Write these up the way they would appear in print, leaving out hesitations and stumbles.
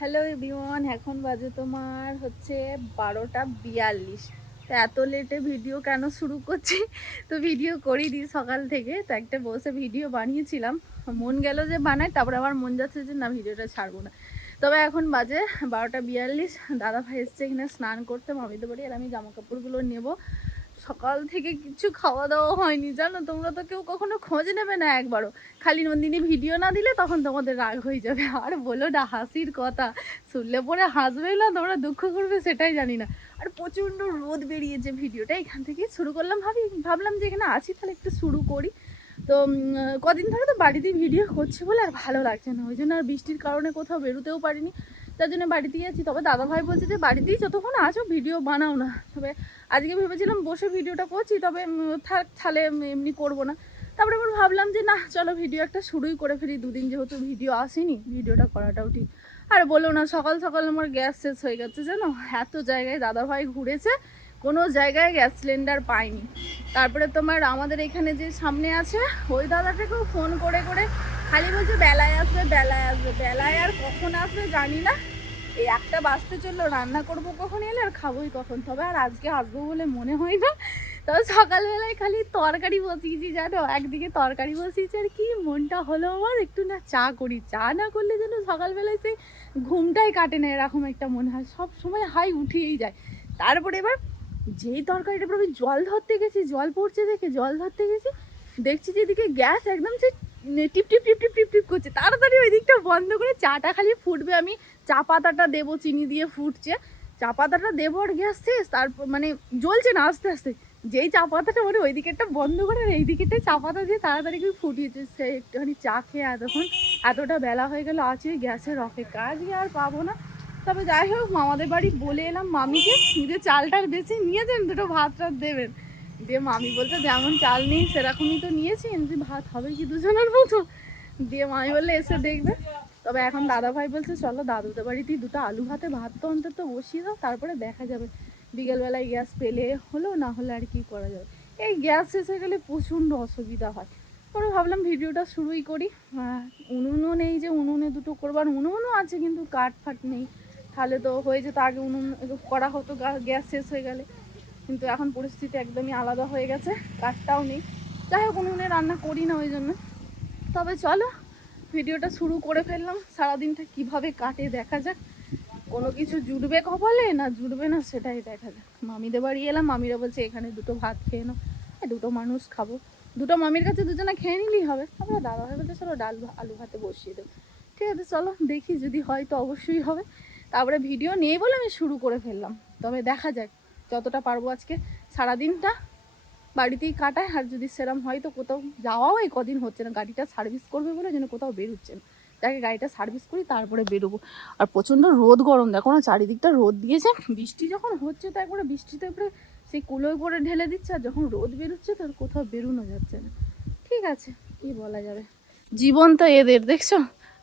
Hello everyone, এখন বাজে তোমার হচ্ছে 12টা 42। তো এত লেটে ভিডিও কেন শুরু করছি? তো ভিডিও করিনি সকাল থেকে, তো একটা বসে ভিডিও বানিয়েছিলাম, মন গেল যে বানাই, তারপরে আবার মন যাচ্ছে যে না ভিডিওটা ছাড়বো না। তবে এখন বাজে 12টা 42। দাদা ভাই এসছে এখানে স্নান করতে মামিদের বাড়ি, আর আমি জামা কাপড়গুলো নেবো। সকাল থেকে কিছু খাওয়া দাওয়া হয়নি জানো, তোমরা তো কেউ কখনো খোঁজ নেবে না একবারও। খালি নন্দিনী ভিডিও না দিলে তখন তোমাদের রাগ হয়ে যাবে। আর বলো না, হাসির কথা শুনলে পরে হাসবে না তোমরা দুঃখ করবে সেটাই জানি না। আর প্রচণ্ড রোদ বেরিয়েছে, ভিডিওটা এখান থেকে শুরু করলাম, ভাবলাম যে এখানে আছি তাহলে একটু শুরু করি। তো কদিন ধরে তো বাড়িতেই ভিডিও করছি বলে আর ভালো লাগছে না, ওই জন্য আর বৃষ্টির কারণে কোথাও বেরোতেও পারিনি, তার জন্য বাড়িতেই আছি। তবে দাদাভাই বলছে যে বাড়িতেই যতক্ষণ আছো ভিডিও বানাও না। তবে আজকে ভেবেছিলাম বসে ভিডিওটা করছি, তবে থাক তাহলে এমনি করবো না। তারপরে আবার ভাবলাম যে না চলো ভিডিও একটা শুরুই করে ফেলি, দুদিন যেহেতু ভিডিও আসেনি ভিডিওটা করাটাও ঠিক। আর বলো না, সকাল সকাল আমার গ্যাস শেষ হয়ে গেছে জানো, এত জায়গায় দাদাভাই ঘুরেছে, কোনো জায়গায় গ্যাস সিলিন্ডার পাইনি। তারপরে তোমার আমাদের এখানে যে সামনে আছে ওই দাদাটাকেও ফোন করে করে খালি বলছে বেলায় আসবে বেলায় আসবে, বেলায় আর কখন আসবে জানি না। এই 1টা বাজতে চললো, রান্না করবো কখন এলে আর খাবোই কখন। তবে আর আজকে আসবো বলে মনে হয় না। তবে সকালবেলায় খালি তরকারি বসিয়েছি জানো, একদিকে তরকারি বসিয়েছি আর কি মনটা হলো আমার একটু না চা করি, চা না করলে যেন সকালবেলায় সেই ঘুমটাই কাটে না, এরকম একটা মনে হয়, সব সময় হাই উঠিয়েই যায়। তারপরে এবার যেই তরকারিটা পরে আমি জল ধরতে গেছি, জল পড়ছে দেখে জল ধরতে গেছি, দেখছি যে এদিকে গ্যাস একদম সে টিপ টিপ টিপ টিপ টিপ টিপ করছে। তাড়াতাড়ি ওই দিকটা বন্ধ করে চাটা খালি ফুটবে, আমি চা পাতাটা দেবো, চিনি দিয়ে ফুটছে, চা পাতাটা দেবো আর গ্যাস শেষ। তারপর মানে জ্বলছে না আস্তে আস্তে, যেই চা পাতাটা মানে ওই দিকেরটা বন্ধ করে আর এই দিকেরটাই চা পাতা দিয়ে তাড়াতাড়ি করে ফুটিয়েছে। সে একটুখানি চা খেয়ে এতক্ষণ এতটা বেলা হয়ে গেল আছে গ্যাসের অপেক্ষা, আজকে আর পাবো না। তবে যাই হোক মামাদের বাড়ি বলে এলাম মামিকে যে চালটার বেশি নিয়েছেন, দুটো ভাত টাত দেবেন। দিয়ে মামি বলছে যেমন চাল নেই সেরকমই তো নিয়েছি, এমনি ভাত হবে কি দুজনের মতো। দিয়ে মামি বললে এসে দেখবে। তবে এখন দাদা ভাই বলছে চলো দাদুদের বাড়িতেই দুটো আলু ভাতে ভাত তো অন্তত বসিয়ে দাও, তারপরে দেখা যাবে বিকেলবেলায় গ্যাস পেলে হলো, না হলে আর কি করা যাবে। এই গ্যাস শেষ হয়ে গেলে প্রচণ্ড অসুবিধা হয়। পরে ভাবলাম ভিডিওটা শুরুই করি। উনুনও নেই যে উনুনে দুটো করবার, উনুনও আছে কিন্তু কাঠ ফাট নেই, তাহলে তো হয়ে যেত আগে উনুন করা হতো গ্যাস শেষ হয়ে গেলে। কিন্তু এখন পরিস্থিতি একদমই আলাদা হয়ে গেছে, কাঠটাও নেই। যাই হোক উনুনে রান্না করি না ওই জন্য। তবে চলো ভিডিওটা শুরু করে ফেললাম, সারাদিনটা কিভাবে কাটে দেখা যাক। কোনো কিছু জুটবে কপালে না জুটবে না সেটাই দেখা যাক। মামিদের বাড়ি এলাম, মামিরা বলছে এখানে দুটো ভাত খেয়ে নাও, দুটো মানুষ খাবো, দুটো মামির কাছে দুজনে খেয়ে নিলেই হবে। তারপরে দাদা ভাই বলছে চলো ডাল আলু ভাতে বসিয়ে দেবো। ঠিক আছে চলো দেখি, যদি হয় তো অবশ্যই হবে। তারপরে ভিডিও নেই বলে আমি শুরু করে ফেললাম। তবে দেখা যাক যতটা পারবো আজকে সারাদিনটা বাড়িতেই কাটায়। আর যদি সেরম হয় তো কোথাও যাওয়াও এই কদিন হচ্ছে না, গাড়িটা সার্ভিস করবে বলে যেন কোথাও বেরোচ্ছে না। যাকে গাড়িটা সার্ভিস করি তারপরে বেরোবো। আর প্রচণ্ড রোদ গরম দেখো না, চারিদিকটা রোদ দিয়েছে, বৃষ্টি যখন হচ্ছে তো একবারে বৃষ্টিতে একবারে সেই কুলোয় করে ঢেলে দিচ্ছে, আর যখন রোদ বেরোচ্ছে তো কোথাও বেরোনো যাচ্ছে না। ঠিক আছে কি বলা যাবে, জীবন তো এদের দেখছো,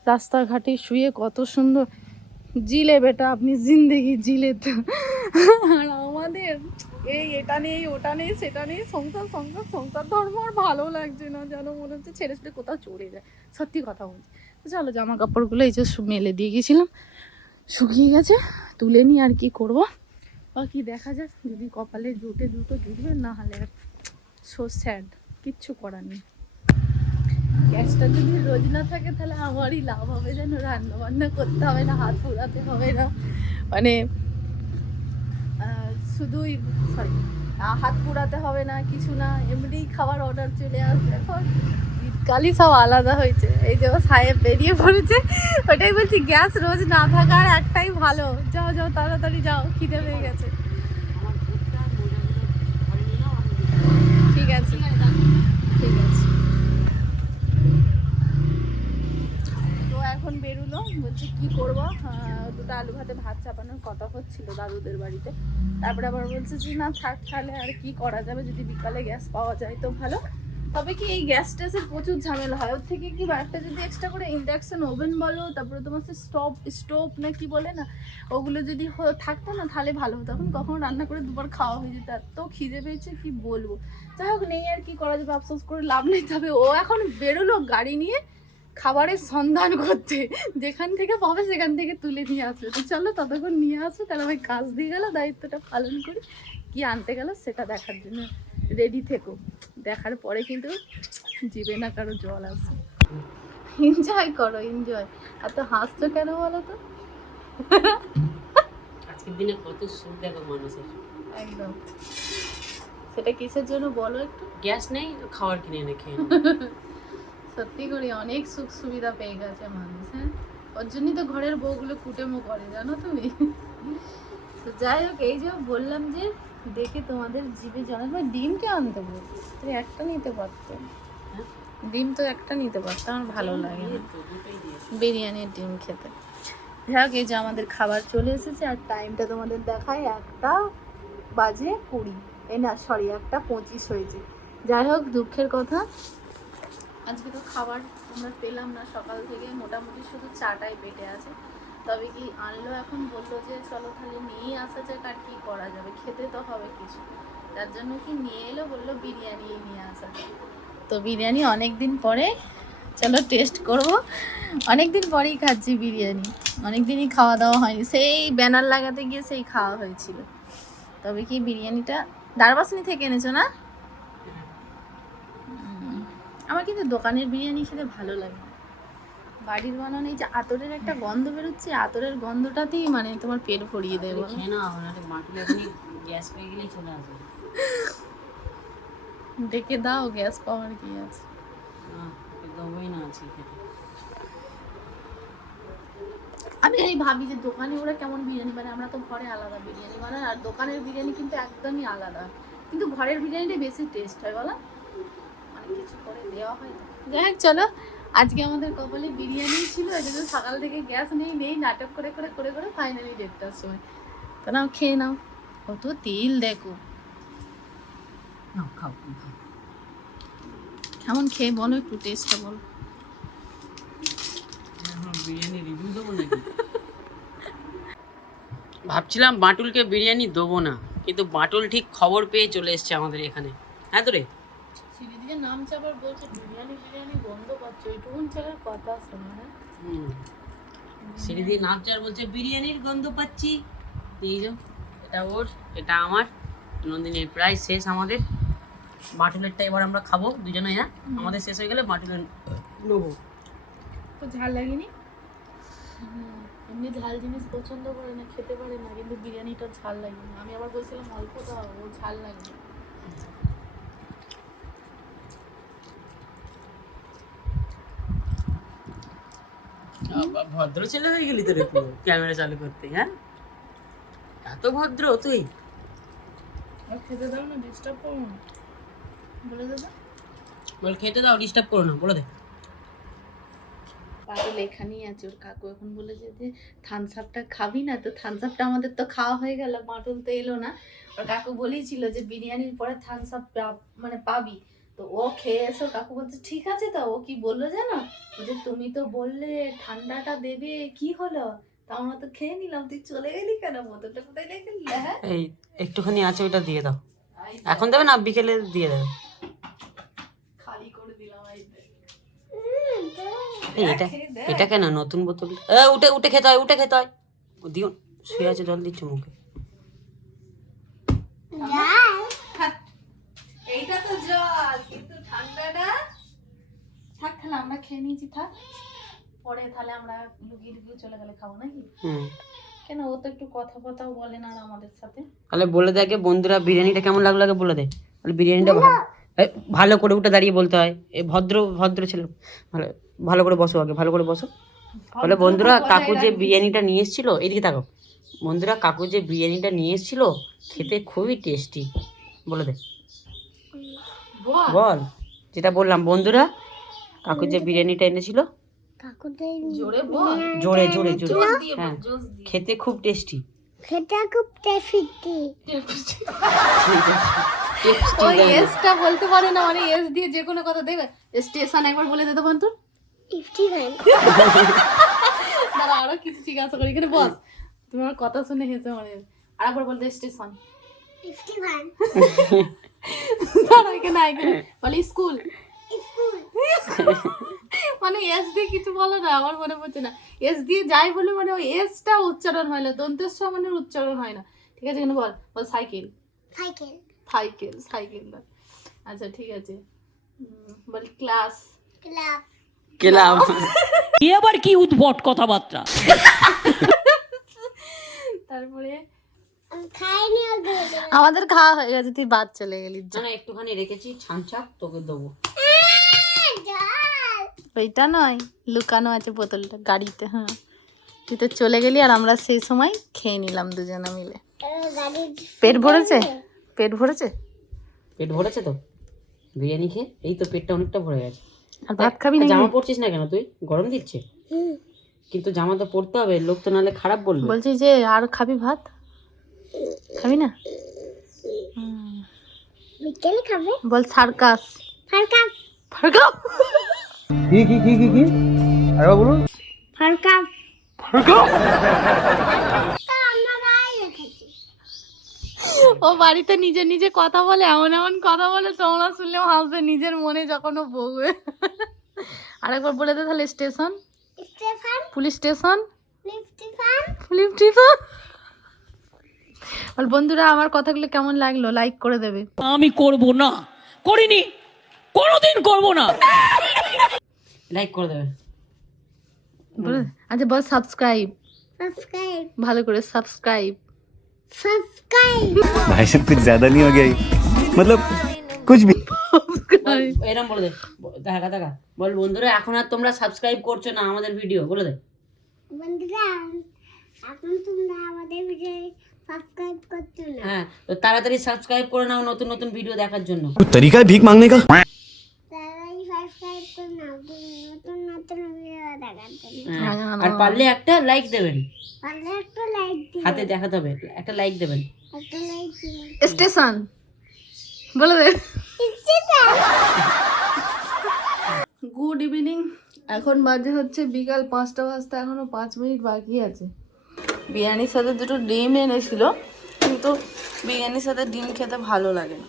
রাস্তাঘাটে শুয়ে কত সুন্দর জিলে বেটা আপনি জিন্দেগি জিলে তো। আর আমাদের এই এটা নেই ওটা নেই সেটা নেই, সংসার সংসার সংসার ধর্ম আর ভালো লাগছে না যেন, মনে হচ্ছে ছেড়ে ছেড়ে কোথাও চলে যায়, সত্যি কথা বলছি। চলো জামা কাপড়গুলো এই যে মেলে দিয়ে গেছিলাম, শুকিয়ে গেছে, তুলে নিই আর কি করবো। বাকি দেখা যাক, যদি কপালে জুটে দুটো জুটবে, না হলে আর সো স্যাড, কিচ্ছু করার নেই। গ্যাসটা যদি রোজ না থাকে তাহলে আমারই লাভ হবে, যেন রান্না বান্না করতে হবে না, হাত পোড়াতে হবে না, মানে শুধুই সরি হাত পোড়াতে হবে না, কিছু না, এমনিই খাবার অর্ডার চলে আসবে। এখন শীতকালই সব আলাদা হয়েছে। এই যে সাহেব বেরিয়ে পড়েছে, ওটাই বলছি গ্যাস রোজ না থাকার একটাই ভালো, যাও যাও তাড়াতাড়ি যাও, খিদে পেয়ে গেছে। ঠিক আছে ঠিক আছে। তো এখন বেরোলো, বলছে কি করবো, দুটো আলু ভাতে ভাত চাপানোর কথা হচ্ছিল দাদুদের বাড়িতে। তারপরে আবার বলছে যে না থাক, তাহলে আর কি করা যাবে, যদি বিকালে গ্যাস পাওয়া যায় তো ভালো। তবে কি এই গ্যাস ট্যাসের প্রচুর ঝামেলা হয়, ওর থেকে কি একটা যদি এক্সট্রা করে ইন্ডাকশন ওভেন বলো, তারপরে তোমার সে স্টোভ না কি বলে না, ওগুলো যদি থাকতো না তাহলে ভালো হতো। এখন কখন রান্না করে দুবার খাওয়া হয়ে যেত, এত খিদে পেয়েছে কি বলবো। যাই হোক নেই আর কি করা যাবে, আফসোস করে লাভ নেই। তবে ও এখন বেরোলো গাড়ি নিয়ে, খাবারের সন্ধান করতে, যেখান থেকে পাবে সেখান থেকে তুলে নিয়ে আসবে। তো চলো ততক্ষণ নিয়ে আসো, তাহলে আমি কাজ দিয়ে গেল, দায়িত্বটা পালন করি। কি আনতে গেল সেটা দেখার জন্য রেডি থেকো। দেখার পরে কিন্তু জিভে না কারো জল আসে। এনজয় করো, এনজয়। আর তো হাসছো কেন বলো তো? আজকের দিনে কত সুখ দেখো মানুষের। একদম। সেটা কিসের জন্য বলো একটু? গ্যাস নেই, খাবার কিনে এনে খেয়ে নাও। সত্যি করে অনেক সুখ সুবিধা পেয়ে গেছে মানুষ। হ্যাঁ, ওর জন্যই তো ঘরের বউগুলো কুটেমো করে, জানো তুমি। তো যাই হোক, এই যে বললাম যে দেখে তোমাদের জিভে জলের ভাই ডিমটা আনতে বলবো, তুমি একটা নিতে পারতো। ডিম তো একটা নিতে পারতো, আমার ভালো লাগে না বিরিয়ানির ডিম খেতে। যাই হোক, এই যে আমাদের খাবার চলে এসেছে, আর টাইমটা তোমাদের দেখায় 1:20, এই না সরি 1:25 হয়েছে। যাই হোক, দুঃখের কথা আজকে তো খাবার আমরা পেলাম না সকাল থেকে, মোটামুটি শুধু চাটাই পেটে আছে। তবে কি আনলো এখন, বললো যে চলো তাহলে নিয়েই আসা যাক, আর কি করা যাবে, খেতে তো হবে কিছু। তার জন্য কি নিয়ে এলো, বললো বিরিয়ানি নিয়ে আসা যাক। তো বিরিয়ানি অনেক দিন পরে, চলো টেস্ট করব। অনেক দিন পরেই খাচ্ছি বিরিয়ানি, অনেক দিনই খাওয়া দাওয়া হয়নি, সেই ব্যানার লাগাতে গিয়ে সেই খাওয়া হয়েছিল। তবে কি বিরিয়ানিটা দারবাসনি থেকে এনেছো না? আমার কিন্তু দোকানের বিরিয়ানি খেতে ভালো লাগে, বাড়ির বানানো এই যে আতরের একটা গন্ধ বেরোচ্ছে, আতরের গন্ধটাতেই মানে তোমার পেট ভরিয়ে দেয়। বলো খেয়ে নাও, নাহলে মাটুল এখনই গ্যাস পেয়ে গেলেই চলে আসবে। ডেকে দাও, গ্যাস পাওয়ার কি আছে। দেবই না আছে খেতে। আমি খালি ভাবি যে দোকানে ওরা কেমন বিরিয়ানি বানায়, আমরা তো ঘরে আলাদা বিরিয়ানি বানাই, আর দোকানের বিরিয়ানি কিন্তু একদমই আলাদা, কিন্তু ঘরের বিরিয়ানিটা বেশি টেস্ট হয়, বলো অনেক কিছু করে দেওয়া হয়। যাই হোক চলো, আজকে আমাদের কপালে বিরিয়ানি ছিল, এই জন্য সকাল থেকে গ্যাস নেই নাটক করে করে করে করে ফাইনালি 1:30টার সময়। তো নাও খেয়ে নাও, কত তেল দেখো। খাও। কেমন খেয়ে বলো একটু, টেস্টটা বলো। বিরিয়ানি রিভিউ দেবো নাকি? ভাবছিলাম বাটুলকে বিরিয়ানি দেবো না, কিন্তু বাটুল ঠিক খবর পেয়ে চলে এসছে আমাদের এখানে। হ্যাঁ তো রে, সিঁড়ি দিকে নামছে, আবার বলছে বিরিয়ানি গন্ধ পাচ্ছে, ওইটুকুন ছেলের কথা শোনো। হ্যাঁ, সিঁড়ি দিয়ে নামছে আর বলছে বিরিয়ানির গন্ধ পাচ্ছি। এই যে এটা ওর, এটা আমার। নন্দিনীর প্রায় শেষ আমাদের। বাটুলেরটা এবার আমরা খাবো দুজনে। হ্যাঁ, আমাদের শেষ হয়ে গেলে বাটুলের নেবো। তো ঝাল লাগেনি? এমনি ঝাল জিনিস পছন্দ করে না, খেতে পারে না, কিন্তু বিরিয়ানিটা ঝাল লাগে না। আমি আবার বলছিলাম অল্প দাও, ও ঝাল লাগবে। ভদ্র ছেলে হয়ে গেলি তো রে পুরো, ক্যামেরা চালু করতে। হ্যাঁ, এত ভদ্র তুই। আর খেতে দাও না, ডিস্টার্ব করো না, বলে দেবো। বল খেতে দাও, ডিস্টার্ব করো না, বলে দে। পাগল এখানেই আছে, ওর কাকু এখন বলেছে যে থামস আপটা খাবি না, তো থামস আপটা আমাদের তো খাওয়া হয়ে গেল, মাটুল তো এলো না। ওর কাকু বলেছিল যে বিরিয়ানির পরে থামস আপ মানে পাবি, তো ও খেয়ে এসো। কাকু বলছে ঠিক আছে। তো ও কি বললো জানো, যে তুমি তো বললে ঠান্ডাটা দেবে, কি হলো? তা আমরা তো খেয়ে নিলাম, তুই চলে গেলি কেন? বোতলটা কোথায় রেখে দিলে? হ্যাঁ, এই একটুখানি আছে, ওইটা দিয়ে দাও। এখন দেবে না, বিকেলে দিয়ে দেবে। খালি করে দিলাম। এটা এটা কেন নতুন বোতল? উঠে উঠে খেতে হয়, উঠে খেতে হয়। দিও, শুয়ে আছে, জল দিচ্ছ মুখে। এইটা তো জল, কিন্তু ঠান্ডাটা থাক, তাহলে আমরা খেয়ে নিয়েছি, থাক। পরে তাহলে আমরা লুকিয়ে লুকিয়ে চলে গেলে খাবো নাকি? কেন, ও তো একটু কথাও বলে না আর আমাদের সাথে। তাহলে বলে দে আগে বন্ধুরা, বিরিয়ানিটা কেমন লাগলো আগে বলে দে। তাহলে বিরিয়ানিটা ভালো করে উঠে দাঁড়িয়ে বলতে হয়। এই ভদ্র ভদ্র ছিল। ভালো ভালো করে বসো আগে, ভালো করে বসো। বলে বন্ধুরা, কাকু যে বিরিয়ানিটা নিয়ে এসেছিল, এইদিকে তাকাও। বন্ধুরা, কাকু যে বিরিয়ানিটা নিয়ে এসেছিল খেতে খুবই টেস্টি। বলে দে, বল যেটা বললাম। বন্ধুরা, কাকু যে বিরিয়ানিটা এনেছিল, জোরে বল, জোরে জোরে জোরে। হ্যাঁ, খেতে খুব টেস্টি। ওই এসটা বলতে পারে না, মানে এস দিয়ে যে কোনো কথা দেবে। স্টেশন একবার বলে দে তো বন্ধু। দাঁড়া, আরো কিছু জিজ্ঞাসা করি, এখানে বস। তোমার কথা শুনে হেসে মানে আরেকবার বলতে স্টেশন। দাঁড়া, এখানে বলে স্কুল। মানে এস দিয়ে কিছু বলো না, আমার মনে পড়ছে না। এস দিয়ে যাই বলে মানে ওই এসটা উচ্চারণ হয় না, দন্তের মানে উচ্চারণ হয় না। ঠিক আছে, কেন বল বল সাইকেল। সাইকেল সাইকেল সাইকেল না। আচ্ছা ঠিক আছে, বল ক্লাস। Club club. কি আবার কি উদ্ভট কথাবার্তা। তারপরে খাইনি আর আমাদের খাওয়া হয়ে গেছে, তুই বাদ চলে গেলি। না না, একটুখানি রেখেছি, ছানছাক তোকে দেবো। ওইটা নয়, লুকানো আছে বোতলটা গাড়িতে। হ্যাঁ, তুই তো চলে গেলি আর আমরা সেই সময় খেয়ে নিলাম দুজনে মিলে। পেট ভরেছে? পেট ভরেছে? পেট ভরেছে তো বিরিয়ানি খেয়ে, এই তো পেটটা অনেকটা ভরে গেছে। আর ভাত খাবি না? জামা পরছিস না কেন তুই? গরম দিচ্ছে? কিন্তু জামা তো পরতে হবে, লোক তো নাহলে খারাপ বলবে। বলছি যে আর খাবি ভাত? খাবি না? বিকেলে খাবে বল সার্কাস। ফারকাপ ফার্কাপ। কি আরেবা বলুন। ফারকাপ ফারকাপ। আমরা গায়ে রেখেছি। ও বাড়িতে নিজে নিজে কথা বলে, এমন এমন কথা বলে তোমরা শুনলেও হাসবে নিজের মনে যখন ও বলবে। আরেকবার বলে দে তাহলে। স্টেশন, স্টেফান পুলিশ স্টেশন, লিফটিফান ফিল্ম টিফান। আর বন্ধুরা আমার কথাগুলো কেমন লাগলো লাইক করে দেবে। আমি করব না, করিনি, কোনোদিন করব না। লাইক করে দেবে। আচ্ছা বল সাবস্ক্রাইব, সাবস্ক্রাইব ভালো করে সাবস্ক্রাইব। সাবস্ক্রাইব भाई साहब कुछ ज्यादा नहीं हो गया ये? मतलब कुछ भी। এরম বলে দে, দেখা দেখা বল বন্ধুরা এখন আর তোমরা সাবস্ক্রাইব করছো না আমাদের ভিডিও, বলে দে। বন্ধুরা এখন তোমরা আমাদের ভিডিও সাবস্ক্রাইব করছো না। হ্যাঁ, তো তাড়াতাড়ি সাবস্ক্রাইব করে নাও নতুন নতুন ভিডিও দেখার জন্য। तरीका है भीख मांगने का। তাড়াতাড়ি সাবস্ক্রাইব করে নাও নতুন নতুন ভিডিও দেখার জন্য। হ্যাঁ, আর পারলে একটা লাইক দেবেন, পারলে একটা লাইক দিন, হাতে দেখাতে হবে, একটা লাইক দেবেন। একটা লাইক দিন। স্টেশন বলে দে। গুড ইভিনিং, এখন বাজে হচ্ছে বিকাল 5টা বাজতে এখনো 5 মিনিট বাকি আছে। বিরিয়ানির সাথে দুটো ডিম এনেছিল, কিন্তু বিরিয়ানির সাথে ডিম খেতে ভালো লাগে না,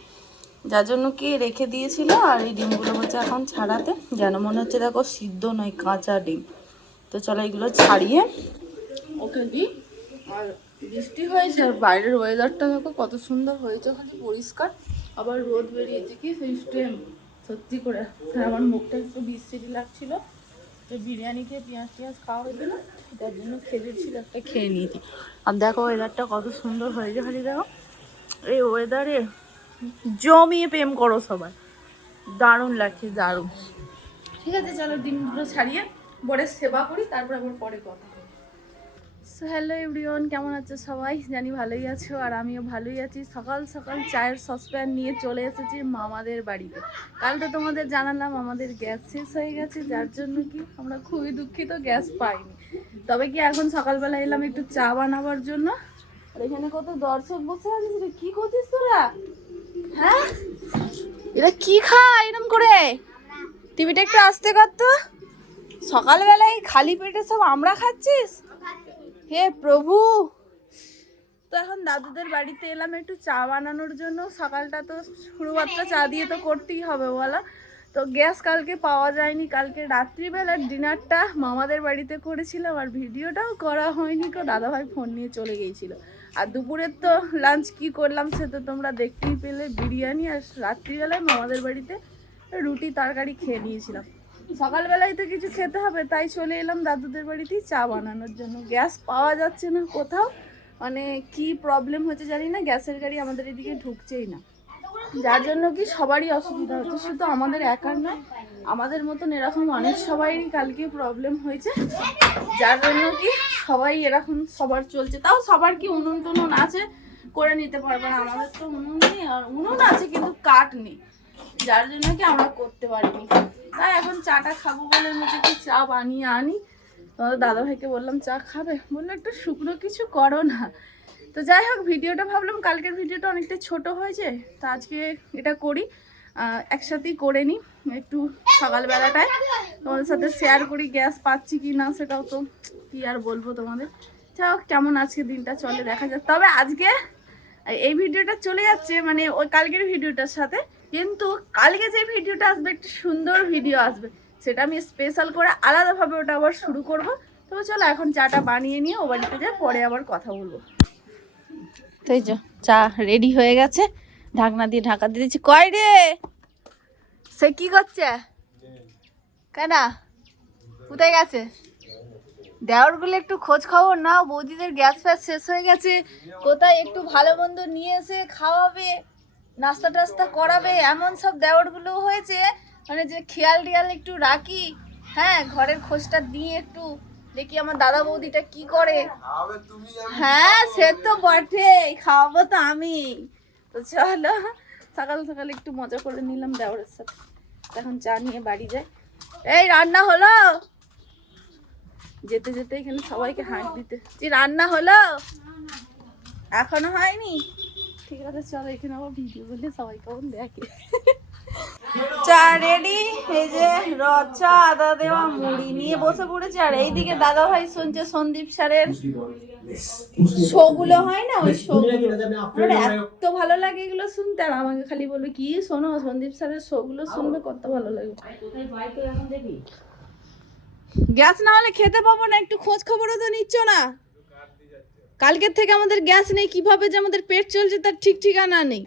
যার জন্য কি রেখে দিয়েছিল। আর এই ডিমগুলো হচ্ছে এখন ছাড়াতে, যেন মনে হচ্ছে দেখো সিদ্ধ নয় কাঁচা ডিম। তো চলো এগুলো ছাড়িয়ে ওকে দিই। আর বৃষ্টি হয়েছে আর বাইরের ওয়েদারটা দেখো কত সুন্দর হয়েছে, খালি পরিষ্কার, আবার রোদ বেরিয়েছে কি সেই স্টেম সত্যি করে। আর আমার মুখটা একটু বিশ্রী লাগছিল, তো বিরিয়ানি খেয়ে পেঁয়াজ টিয়াজ খাওয়া হয়েছিল, যার জন্য খেজুর ছিল একটা খেয়ে নিয়েছি। আর দেখো ওয়েদারটা কত সুন্দর হয়েছে, খালি দেখো এই ওয়েদারে জমিয়ে প্রেম করো সবাই, দারুণ লাগছে দারুণ। ঠিক আছে চলো ডিমগুলো ছাড়িয়ে বরের সেবা করি, তারপর আবার পরে কথা। সো হ্যালো এভরিওয়ান, কেমন আছো সবাই? জানি ভালোই আছো, আর আমিও ভালোই আছি। সকাল সকাল চায়ের সসপ্যান নিয়ে চলে এসেছি মামাদের বাড়িতে। কাল তো তোমাদের জানালাম আমাদের গ্যাস শেষ হয়ে গেছে, যার জন্য কি আমরা খুবই দুঃখিত, গ্যাস পাইনি। তবে কি এখন সকালবেলা এলাম একটু চা বানাবার জন্য। আর এখানে কত দর্শক বসে আছিস রে, কি করছিস তোরা? হ্যাঁ এরা কি খায় এরম করে? টিভিটা একটু আস্তে কর তো। সকালবেলায় খালি পেটে সব আমরা খাচ্ছিস? হে প্রভু। তো এখন দাদুদের বাড়িতে এলাম একটু চা বানানোর জন্য। সকালটা তো শুরুবাতটা চা দিয়ে তো করতেই হবে বলো। তো গ্যাস কালকে পাওয়া যায়নি, কালকে রাত্রিবেলার ডিনারটা মামাদের বাড়িতে করেছিলাম, আর ভিডিওটাও করা হয়নি, কো দাদাভাই ফোন নিয়ে চলে গিয়েছিল। আর দুপুরের তো লাঞ্চ কি করলাম সে তো তোমরা দেখতেই পেলে, বিরিয়ানি। আর রাত্রিবেলায় মামাদের বাড়িতে রুটি তরকারি খেয়ে নিয়েছিলাম। সকালবেলায় তো কিছু খেতে হবে, তাই চলে এলাম দাদুদের বাড়িতেই চা বানানোর জন্য। গ্যাস পাওয়া যাচ্ছে না কোথাও, মানে কি প্রবলেম হচ্ছে জানি না, গ্যাসের গাড়ি আমাদের এদিকে ঢুকছেই না, যার জন্য কি সবারই অসুবিধা হচ্ছে, শুধু আমাদের একার নয়, আমাদের মতন এরকম অনেক সবাইরই কালকে প্রবলেম হয়েছে, যার জন্য কি সবাই এরকম সবার চলছে। তাও সবার কি উনুন টুনুন আছে, করে নিতে পারবে না, আমাদের তো উনুন নেই, আর উনুন আছে কিন্তু কাঠ নেই, যার জন্য কি আমরা করতে পারিনি। তাই এখন চাটা খাবো বলে হচ্ছে কি চা বানিয়ে আনি। তোমাদের দাদাভাইকে বললাম চা খাবে, বললো একটু শুকনো কিছু করো না। তো যাই হোক ভিডিওটা ভাবলাম কালকের ভিডিওটা অনেকটা ছোট হয়েছে, তো আজকে এটা করি, একসাথেই করে নিই একটু সকালবেলাটায় তোমাদের সাথে শেয়ার করি। গ্যাস পাচ্ছি কি না সেটাও তো কি আর বলবো তোমাদের। যাই হোক কেমন আজকে দিনটা চলে দেখা যাক। তবে আজকে এই ভিডিওটা চলে যাচ্ছে মানে ওই কালকের ভিডিওটার সাথে, কিন্তু কালকে যে ভিডিওটা আসবে একটা সুন্দর ভিডিও আসবে, সেটা আমি স্পেশাল করে আলাদাভাবে ওটা আবার শুরু করব। তো চলো এখন চাটা বানিয়ে নিয়ে ও বাড়িতে যাই, পরে আবার কথা বলবো। তো এই যে চা রেডি হয়ে গেছে, ঢাকনা দিয়ে ঢাকা দিয়ে দিচ্ছি। কয় রে সে কি করছে কেন, কোথায় গেছে? দেওরগুলো একটু খোঁজ খবর নাও, বৌদিদের গ্যাস ফ্যাস শেষ হয়ে গেছে, কোথায় একটু ভালো মন্দ নিয়ে এসে খাওয়াবে, নাস্তা টাস্তা করাবে, এমন সব দেওরগুলো হয়েছে মানে যে খেয়াল টিয়াল একটু রাখি। হ্যাঁ, ঘরের খোঁজটা দিয়ে একটু দেখি আমার দাদা বৌদিটা কি করে। হ্যাঁ সে তো বটে, খাওয়াবো তো আমি। তো চলো সকাল সকাল একটু মজা করে নিলাম দেওরের সাথে, এখন চা নিয়ে বাড়ি যাই। এই রান্না হলো? যেতে যেতে এখানে সবাইকে হাঁক দিতে যে রান্না হলো, এখনো হয়নি? ঠিক আছে চলো, এখানে আবার ভিডিও বলে সবাই কেমন দেখে। চা রেডি, এই যে রদ চা, আদা দেওয়া মুড়ি নিয়ে বসে পড়েছে। আর এইদিকে দাদা ভাই শুনছে সন্দীপ স্যারের শো গুলো হয় না, ওই শো গুলো আমার এত ভালো লাগে এগুলো শুনতে। আর আমাকে খালি বলবে কি শোনো সন্দীপ স্যারের শো গুলো শুনবে, কত ভালো লাগে। গ্যাস না হলে খেতে পাবো না, একটু খোঁজ খবরও তো নিচ্ছ না। কালকের থেকে আমাদের গ্যাস নেই, কিভাবে যে আমাদের পেট চলছে তার ঠিক ঠিকানা নেই।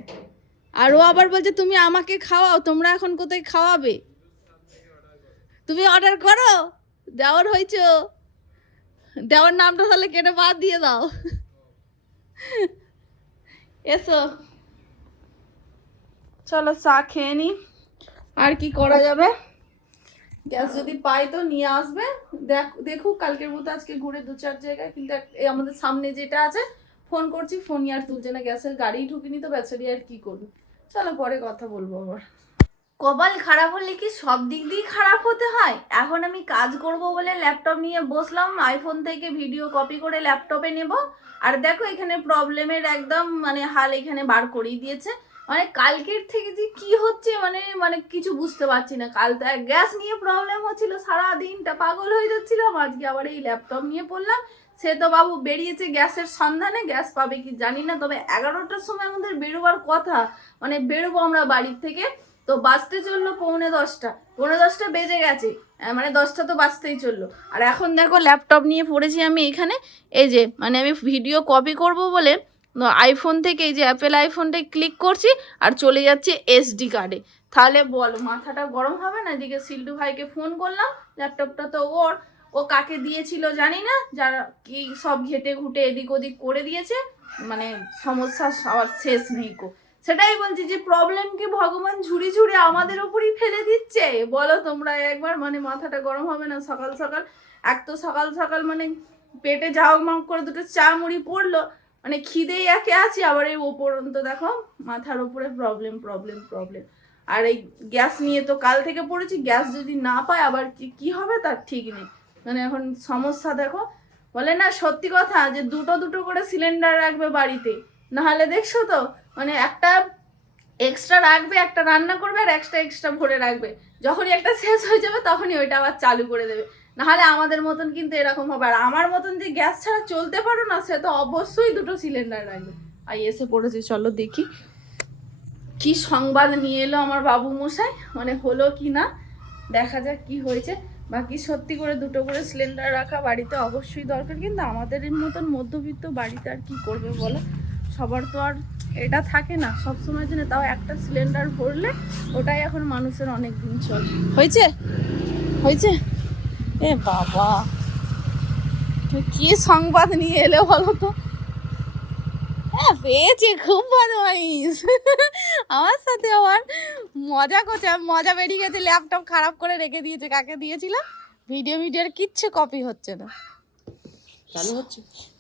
আর ও আবার বলছে তুমি আমাকে খাওয়াও, তোমরা এখন কোথায় খাওয়াবে? তুমি অর্ডার করো, দেওয়ার হয়েছো, দেওয়ার নামটা তাহলে কেটে বাদ দিয়ে দাও। এসো চলো চা খেয়ে নি, আর কি করা যাবে। গ্যাস যদি পাই তো নিয়ে আসবে, দেখুক কালকের মতো আজকে ঘুরে 2-4 জায়গায়। কিন্তু এই আমাদের সামনে যেটা আছে, ফোন করছি ফোনই আর তুলছে না, গ্যাসের গাড়ি ঢুকিনি তো বেচারি আর কি করবে। চলো পরে কথা বলবো আবার। কপাল খারাপ হলে কি সব দিক দিয়ে খারাপ হতে হয়? এখন আমি কাজ করব বলে ল্যাপটপ নিয়ে বসলাম, আইফোন থেকে ভিডিও কপি করে ল্যাপটপে নেব। আর দেখো এখানে প্রবলেমের একদম মানে হাল এখানে বার করেই দিয়েছে। মানে কালকের থেকে যে কি হচ্ছে মানে মানে কিছু বুঝতে পারছি না। কাল তো গ্যাস নিয়ে প্রবলেম হচ্ছিল, সারা দিনটা পাগল হয়ে যাচ্ছিলাম, আজকে আবার এই ল্যাপটপ নিয়ে পড়লাম। সে তো বাবু বেরিয়েছে গ্যাসের সন্ধানে, গ্যাস পাবে কি জানি না, তবে 11টার সময় আমাদের বেরোবার কথা, মানে বেরোবো আমরা বাড়ির থেকে। তো বাজতে চললো 9:45, 9:45 বেজে গেছে, মানে 10টা তো বাজতেই চললো। আর এখন দেখো ল্যাপটপ নিয়ে পড়েছি আমি এখানে। এই যে মানে আমি ভিডিও কপি করব বলে আইফোন থেকে এই যে অ্যাপেল আইফোনটাই ক্লিক করছি আর চলে যাচ্ছে SD কার্ডে। তাহলে বলো মাথাটা গরম হবে না? এদিকে সিল্টু ভাইকে ফোন করলাম, ল্যাপটপটা তো ওর, ও কাকে দিয়েছিল জানি না, যারা কি সব ঘেটে ঘুটে এদিক ওদিক করে দিয়েছে, মানে সমস্যা সবার শেষ নেই কো। সেটাই বলছি যে প্রবলেম কি ভগবান ঝুড়ি ঝুড়ি আমাদের উপরই ফেলে দিচ্ছে? বলো তোমরা একবার, মানে মাথাটা গরম হবে না? সকাল সকাল এক তো সকাল সকাল মানে পেটে ঝাউ মাউ করে দুটো চা মুড়ি পড়লো, মানে খিদেই একে আছি, আবার এই ওপরন্ত দেখো মাথার উপরে প্রবলেম প্রবলেম প্রবলেম। আর এই গ্যাস নিয়ে তো কাল থেকে পড়েছি, গ্যাস যদি না পায় আবার কি হবে তার ঠিক নেই। মানে এখন সমস্যা দেখো, বলে না সত্যি কথা যে দুটো দুটো করে সিলিন্ডার রাখবে বাড়িতে, নাহলে দেখছো তো মানে একটা এক্সট্রা রাখবে, একটা রান্না করবে আর এক্সট্রা ভরে রাখবে, যখনই একটা শেষ হয়ে যাবে তখনই ওইটা আবার চালু করে দেবে। নাহলে আমাদের মতন কিন্তু এরকম হবে। আর আমার মতন যে গ্যাস ছাড়া চলতে পারো না, সে তো অবশ্যই দুটো সিলিন্ডার রাখবে। আর এসে পড়েছে, চলো দেখি কি সংবাদ নিয়ে এলো আমার বাবু মশাই, মানে হলো কি না দেখা যাক কি হয়েছে। বাকি সত্যি করে দুটো করে সিলিন্ডার রাখা বাড়িতে অবশ্যই দরকার, কিন্তু আমাদের মতন মধ্যবিত্ত বাড়িতে আর কি করবে বলো, সবার তো আর এটা থাকে না সবসময়ের জন্য। তাও একটা সিলিন্ডার ভরলে ওটাই এখন মানুষের অনেক দিন চলে। হয়েছে হয়েছে এ বাবা, কি সংবাদ নিয়ে এলে বলো তো? হ্যাঁ পেয়েছি, খুব বদমাইশ আমার সাথে আবার মজা করছে, মজা বেরিয়ে গেছে। ল্যাপটপ খারাপ করে রেখে দিয়েছে, কাকে দিয়েছিলাম? ভিডিওর কিচ্ছু কপি হচ্ছে না,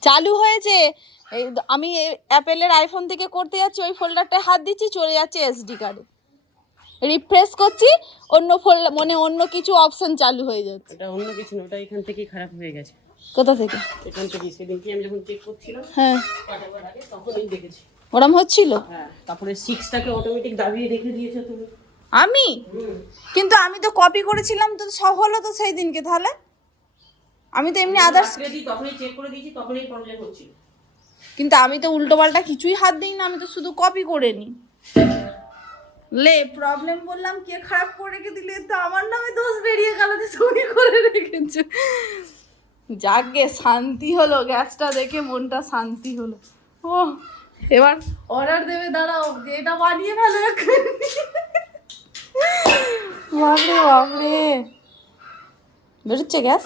চালু হয়েছে। এই আমি অ্যাপেলের আইফোন থেকে করতে যাচ্ছি, ওই ফোল্ডারটায় হাত দিচ্ছি, চলে যাচ্ছে SD কার্ডে। রিফ্রেশ করছি, অন্য ফোল্ডার মানে অন্য কিছু অপশন চালু হয়ে যাচ্ছে। এটা অন্য কিছু না, ওটা এখান থেকেই খারাপ হয়ে গেছে। কোথা থেকে? এখান থেকে সেদিনকে আমি যখন চেক করছিলাম, হ্যাঁ কাটাবার আগে তখনই দেখেছি ওরম হচ্ছিল। হ্যাঁ, তারপরে 6টাকে অটোমেটিক দাবিয়ে রেখে দিয়েছো তুমি। আমি কিন্তু আমি তো কপি করেছিলাম, তো সব হলো তো সেই দিনকে। তাহলে আমি তো এমনি আদার্স তখনই চেক করে দিয়েছি, তখনই প্রবলেম হচ্ছিল। কিন্তু আমি তো উল্টো পাল্টা কিছুই হাত দিই না, আমি তো শুধু কপি করে নিই। লে প্রবলেম বললাম কে খারাপ করে রেখে দিলে, তো আমার নামে দোষ বেরিয়ে গেল যে তুমি করে রেখেছো। যাকে শান্তি হলো, গ্যাসটা দেখে মনটা শান্তি হলো। ও এবার অর্ডার দেবে, দাঁড়াও যে এটা বানিয়ে ফেলো এক্ষুনি। বাপরে বাপরে, বেরোচ্ছে গ্যাস।